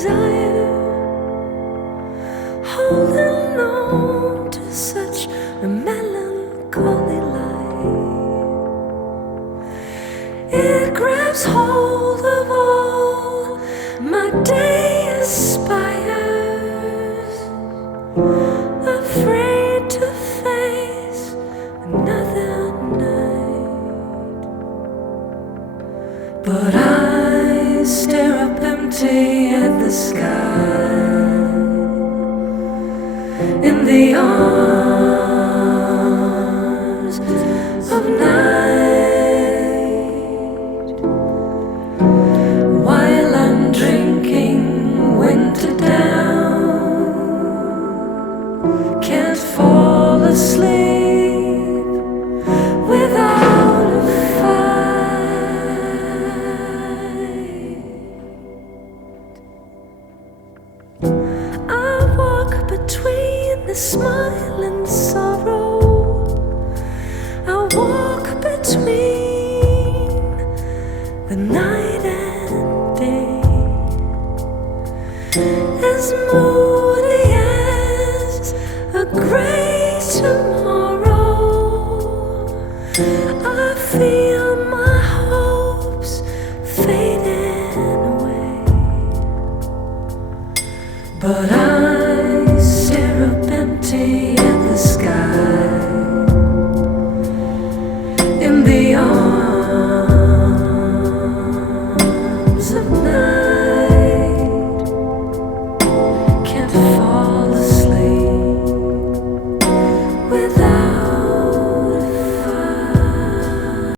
desire, holding on to such a melancholy life. It grabs hold of all my day aspires, afraid to face another night. But I stare up empty at the sky in the arms of night, while I'm drinking winter down, can't fall asleep without a fight. I walk between the smile and sorrow. I walk between the night and day, as moody as a gray tomorrow. I feel